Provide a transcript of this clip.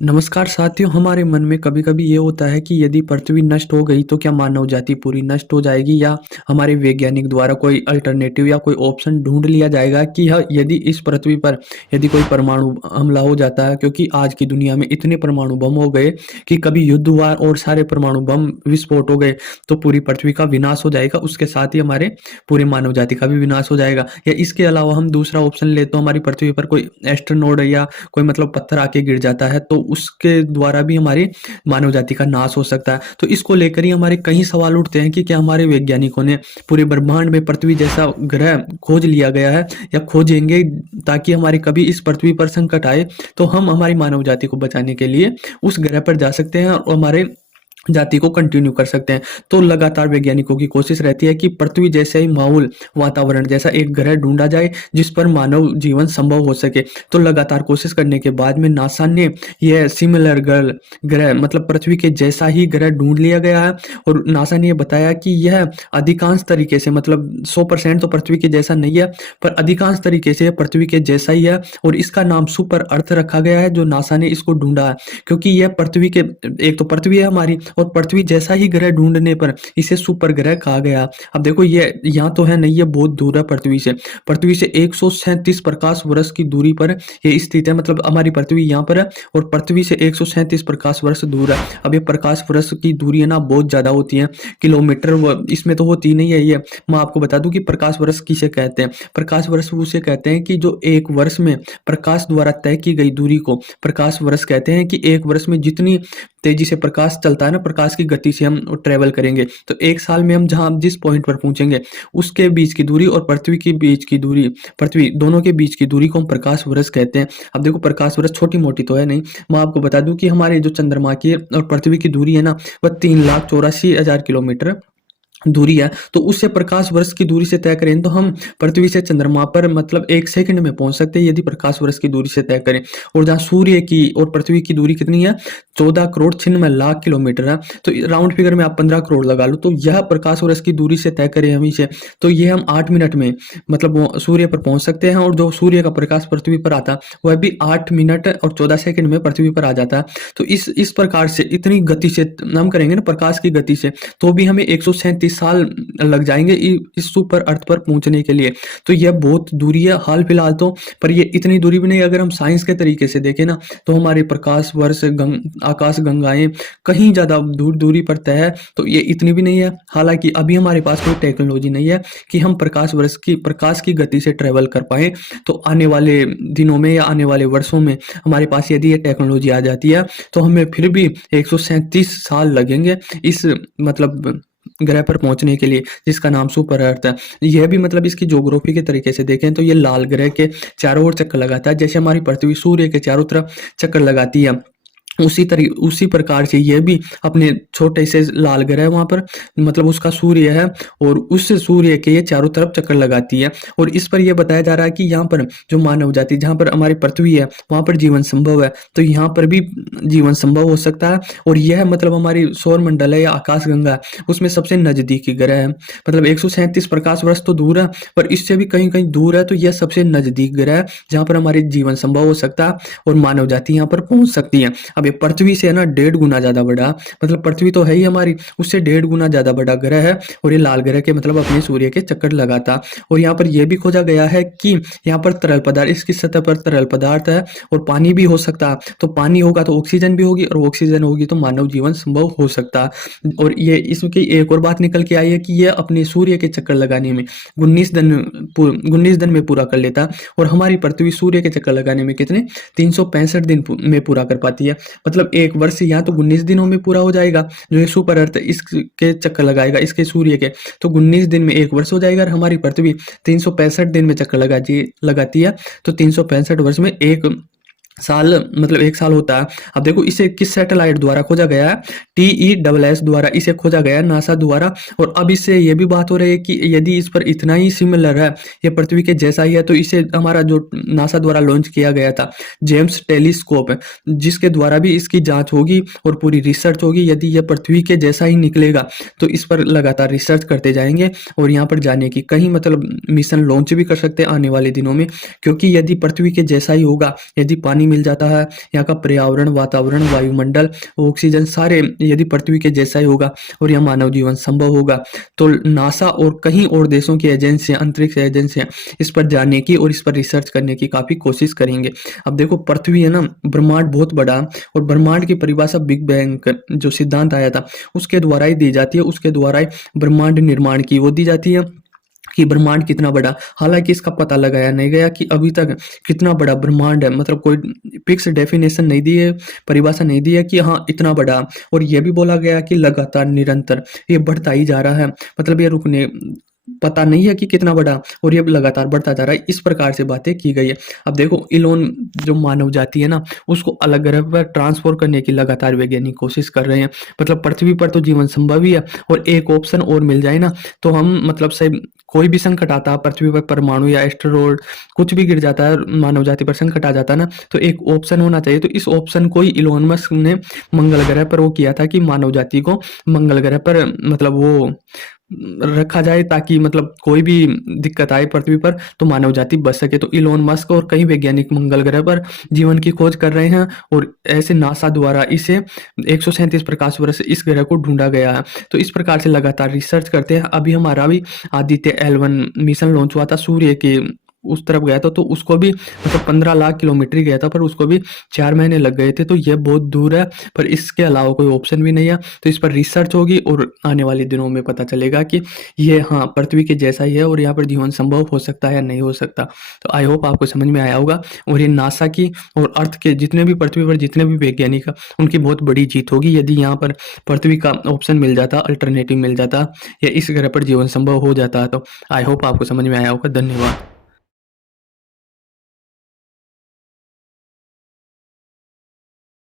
नमस्कार साथियों, हमारे मन में कभी-कभी ये होता है कि यदि पृथ्वी नष्ट हो गई तो क्या मानव जाति पूरी नष्ट हो जाएगी या हमारे वैज्ञानिक द्वारा कोई अल्टरनेटिव या कोई ऑप्शन ढूँढ लिया जाएगा कि यदि इस पृथ्वी पर यदि कोई परमाणु हमला हो जाता है, क्योंकि आज की दुनिया में इतने परमाणु बम हो गए कि कभी युद्ध हुआ और सारे परमाणु बम विस्फोट हो गए तो पूरी पृथ्वी का विनाश हो जाएगा, उसके साथ ही हमारे पूरे मानव जाति का भी विनाश हो जाएगा। या इसके अलावा हम दूसरा ऑप्शन ले तो हमारी पृथ्वी पर कोई एस्ट्रोनॉट या कोई मतलब पत्थर आके गिर जाता है तो उसके द्वारा भी हमारी मानव जाति का नाश हो सकता है। तो इसको लेकर ही हमारे कई सवाल उठते हैं कि क्या हमारे वैज्ञानिकों ने पूरे ब्रह्मांड में पृथ्वी जैसा ग्रह खोज लिया गया है या खोजेंगे, ताकि हमारी कभी इस पृथ्वी पर संकट आए तो हम हमारी मानव जाति को बचाने के लिए उस ग्रह पर जा सकते हैं और हमारे जाति को कंटिन्यू कर सकते हैं। तो लगातार वैज्ञानिकों की कोशिश रहती है कि पृथ्वी जैसा ही माहौल, वातावरण जैसा एक ग्रह ढूंढा जाए जिस पर मानव जीवन संभव हो सके। तो लगातार कोशिश करने के बाद में नासा ने यह सिमिलर ग्रह मतलब पृथ्वी के जैसा ही ग्रह ढूंढ लिया गया है और नासा ने यह बताया कि यह अधिकांश तरीके से मतलब 100% तो पृथ्वी के जैसा नहीं है, पर अधिकांश तरीके से पृथ्वी के जैसा ही है और इसका नाम सुपर अर्थ रखा गया है जो नासा ने इसको ढूंढा है। क्योंकि यह पृथ्वी के एक तो पृथ्वी है हमारी और पृथ्वी जैसा ही ग्रह ढूंढने पर इसे सुपर ग्रह कहा गया। अब देखो ये यहाँ तो है नहीं, ये बहुत दूर है पृथ्वी से 137 प्रकाश वर्ष की दूरी पर ये स्थित है। मतलब हमारी पृथ्वी यहाँ पर है और पृथ्वी से 137 प्रकाश वर्ष दूर है। अब ये प्रकाश वर्ष की दूरी है ना बहुत ज्यादा होती है, किलोमीटर इसमें तो होती नहीं है। ये मैं आपको बता दूं कि प्रकाश वर्ष किसे कहते हैं। प्रकाश वर्ष उसे कहते हैं कि जो एक वर्ष में प्रकाश द्वारा तय की गई दूरी को प्रकाश वर्ष कहते हैं। कि एक वर्ष में जितनी तेजी से प्रकाश चलता है ना, प्रकाश की गति से हम ट्रेवल करेंगे तो एक साल में हम जहां जिस पॉइंट पर पहुंचेंगे उसके बीच की दूरी और पृथ्वी के बीच की दूरी, पृथ्वी दोनों के बीच की दूरी को हम प्रकाश वर्ष कहते हैं। अब देखो प्रकाश वर्ष छोटी मोटी तो है नहीं। मैं आपको बता दूं कि हमारे जो चंद्रमा की और पृथ्वी की दूरी है ना वह 3,84,000 किलोमीटर दूरी है। तो उससे प्रकाश वर्ष की दूरी से तय करें तो हम पृथ्वी से चंद्रमा पर मतलब 1 सेकंड में पहुंच सकते हैं यदि प्रकाश वर्ष की दूरी से तय करें। और जहां सूर्य की और पृथ्वी की दूरी कितनी है, 14,96,00,000 किलोमीटर है। तो राउंड फिगर में आप 15 करोड़ लगा लो, तो यह प्रकाश वर्ष की दूरी से तय करें हम इसे, तो ये हम 8 मिनट में मतलब वो सूर्य पर पहुंच सकते हैं। और जो सूर्य का प्रकाश पृथ्वी पर आता वह भी 8 मिनट और 14 सेकंड में पृथ्वी पर आ जाता है। तो इस प्रकार से इतनी गति से हम करेंगे ना प्रकाश की गति से, तो भी हमें 137 साल लग जाएंगे इस सुपर अर्थ पर पहुंचने के लिए। तो यह बहुत दूरी है हाल फिलहाल तो, पर ये इतनी दूरी भी नहीं। अगर हम साइंस के तरीके से देखें ना तो हमारे प्रकाश वर्ष आकाश गंगाएं कहीं ज्यादा दूरी पर तय है, तो ये इतनी भी नहीं है। हालांकि अभी हमारे पास कोई टेक्नोलॉजी नहीं है कि हम प्रकाश की गति से ट्रेवल कर पाए। तो आने वाले दिनों में या आने वाले वर्षों में हमारे पास यदि ये टेक्नोलॉजी आ जाती है तो हमें फिर भी 137 साल लगेंगे इस मतलब ग्रह पर पहुंचने के लिए जिसका नाम सुपर अर्थ है। यह भी मतलब इसकी ज्योग्राफी के तरीके से देखें तो ये लाल ग्रह के चारों ओर चक्कर लगाता है, जैसे हमारी पृथ्वी सूर्य के चारों तरफ चक्कर लगाती है। उसी प्रकार से यह भी अपने छोटे से लाल ग्रह वहां पर मतलब उसका सूर्य है और उस सूर्य के ये चारों तरफ चक्कर लगाती है। और इस पर यह बताया जा रहा है कि यहाँ पर जो मानव जाति, जहाँ पर हमारी पृथ्वी है वहां पर जीवन संभव है, तो यहाँ पर भी जीवन संभव हो सकता है। और यह मतलब हमारी सौर मंडल है या आकाश गंगा है उसमें सबसे नजदीकी ग्रह है। मतलब 137 प्रकाश वर्ष तो दूर है, पर इससे भी कहीं कहीं दूर है। तो यह सबसे नजदीक ग्रह है जहाँ पर हमारी जीवन संभव हो सकता है और मानव जाति यहाँ पर पहुंच सकती है। अब ये पृथ्वी से है ना 1.5 गुना ज्यादा बड़ा, मतलब पृथ्वी तो है ही हमारी, उससे 1.5 गुना ज्यादा बड़ा ग्रह है। और ये लाल ग्रह के मतलब अपने सूर्य के चक्कर लगाता। और यहाँ पर यह भी खोजा गया है कि यहाँ पर तरल पदार्थ, इसकी सतह पर तरल पदार्थ है और पानी भी हो सकता है। तो पानी होगा तो ऑक्सीजन भी होगी और ऑक्सीजन होगी तो मानव जीवन संभव हो सकता है। और ये इसकी एक और बात निकल के आई है कि यह अपने सूर्य के चक्कर लगाने में 19 दिन में पूरा कर लेता है और हमारी पृथ्वी सूर्य के चक्कर लगाने में कितने 365 दिन में पूरा कर पाती है। मतलब एक वर्ष यहाँ तो 19 दिनों में पूरा हो जाएगा जो ये सुपर अर्थ इसके चक्कर लगाएगा इसके सूर्य के, तो 19 दिन में एक वर्ष हो जाएगा। और हमारी पृथ्वी 365 दिन में चक्कर लगाती है, तो 365 वर्ष में एक साल मतलब एक साल होता है। अब देखो इसे किस सैटेलाइट द्वारा खोजा गया है, TESS द्वारा इसे खोजा गया है, नासा द्वारा। और अब इससे ये भी बात हो रही है कि यदि इस पर इतना ही सिमिलर है, ये पृथ्वी के जैसा ही है, तो इसे हमारा जो नासा द्वारा लॉन्च किया गया था जेम्स टेलीस्कोप, जिसके द्वारा भी इसकी जांच होगी और पूरी रिसर्च होगी। यदि यह पृथ्वी के जैसा ही निकलेगा तो इस पर लगातार रिसर्च करते जाएंगे और यहाँ पर जाने की कहीं मतलब मिशन लॉन्च भी कर सकते हैं आने वाले दिनों में। क्योंकि यदि पृथ्वी के जैसा ही होगा, यदि पानी पानी मिल जाता है, यहाँ का पर्यावरण, वातावरण, वायुमंडल, ऑक्सीजन सारे यदि पृथ्वी के जैसा ही होगा और यहाँ मानव जीवन संभव होगा, तो नासा और कहीं और देशों की एजेंसियां, अंतरिक्ष एजेंसियां इस पर जाने की और इस पर रिसर्च करने की काफ़ी कोशिश करेंगे। अब देखो पृथ्वी है ना, ब्रह्मांड बहुत बड़ा है और ब्रह्मांड की परिभाषा बिग बैंग जो सिद्धांत आया था उसके द्वारा ही दी जाती है, उसके द्वारा ही ब्रह्मांड निर्माण की वो दी जाती है कि ब्रह्मांड कितना बड़ा। हालांकि इसका पता लगाया नहीं गया कि अभी तक कितना बड़ा ब्रह्मांड है, मतलब कोई फिक्स डेफिनेशन नहीं दी है, परिभाषा नहीं दी है कि हाँ इतना बड़ा। और यह भी बोला गया कि लगातार निरंतर ये बढ़ता ही जा रहा है, मतलब ये रुकने पता नहीं है कि कितना बड़ा, और ये लगातार बढ़ता जा रहा है। इस प्रकार से बातें की गई है। अब देखो इलोन जो मानव जाति है ना उसको अलग ग्रह पर ट्रांसफर करने की लगातार वैज्ञानिक कोशिश कर रहे हैं। मतलब पृथ्वी पर तो जीवन संभव ही है, और एक ऑप्शन और मिल जाए ना तो हम मतलब से कोई भी संकट आता है पृथ्वी पर, परमाणु या एस्टेरॉयड कुछ भी गिर जाता है, मानव जाति पर संकट आ जाता है ना, तो एक ऑप्शन होना चाहिए। तो इस ऑप्शन को ही इलोन मस्क ने मंगल ग्रह पर वो किया था कि मानव जाति को मंगल ग्रह पर मतलब वो रखा जाए, ताकि मतलब कोई भी दिक्कत आए पृथ्वी पर तो मानव जाति बच सके। तो इलोन मस्क और कई वैज्ञानिक मंगल ग्रह पर जीवन की खोज कर रहे हैं, और ऐसे नासा द्वारा इसे 137 प्रकाश वर्ष इस ग्रह को ढूंढा गया है। तो इस प्रकार से लगातार रिसर्च करते हैं। अभी हमारा भी आदित्य L1 मिशन लॉन्च हुआ था सूर्य के उस तरफ गया था, तो उसको भी मतलब 15 लाख किलोमीटर ही गया था, पर उसको भी 4 महीने लग गए थे। तो ये बहुत दूर है, पर इसके अलावा कोई ऑप्शन भी नहीं है। तो इस पर रिसर्च होगी और आने वाले दिनों में पता चलेगा कि ये हाँ पृथ्वी के जैसा ही है और यहाँ पर जीवन संभव हो सकता है या नहीं हो सकता। तो आई होप आपको समझ में आया होगा। और ये नासा की और अर्थ के जितने भी पृथ्वी पर जितने भी वैज्ञानिक हैं उनकी बहुत बड़ी जीत होगी यदि यहाँ पर पृथ्वी का ऑप्शन मिल जाता, अल्टरनेटिव मिल जाता, या इस ग्रह पर जीवन संभव हो जाता। तो आई होप आपको समझ में आया होगा। धन्यवाद।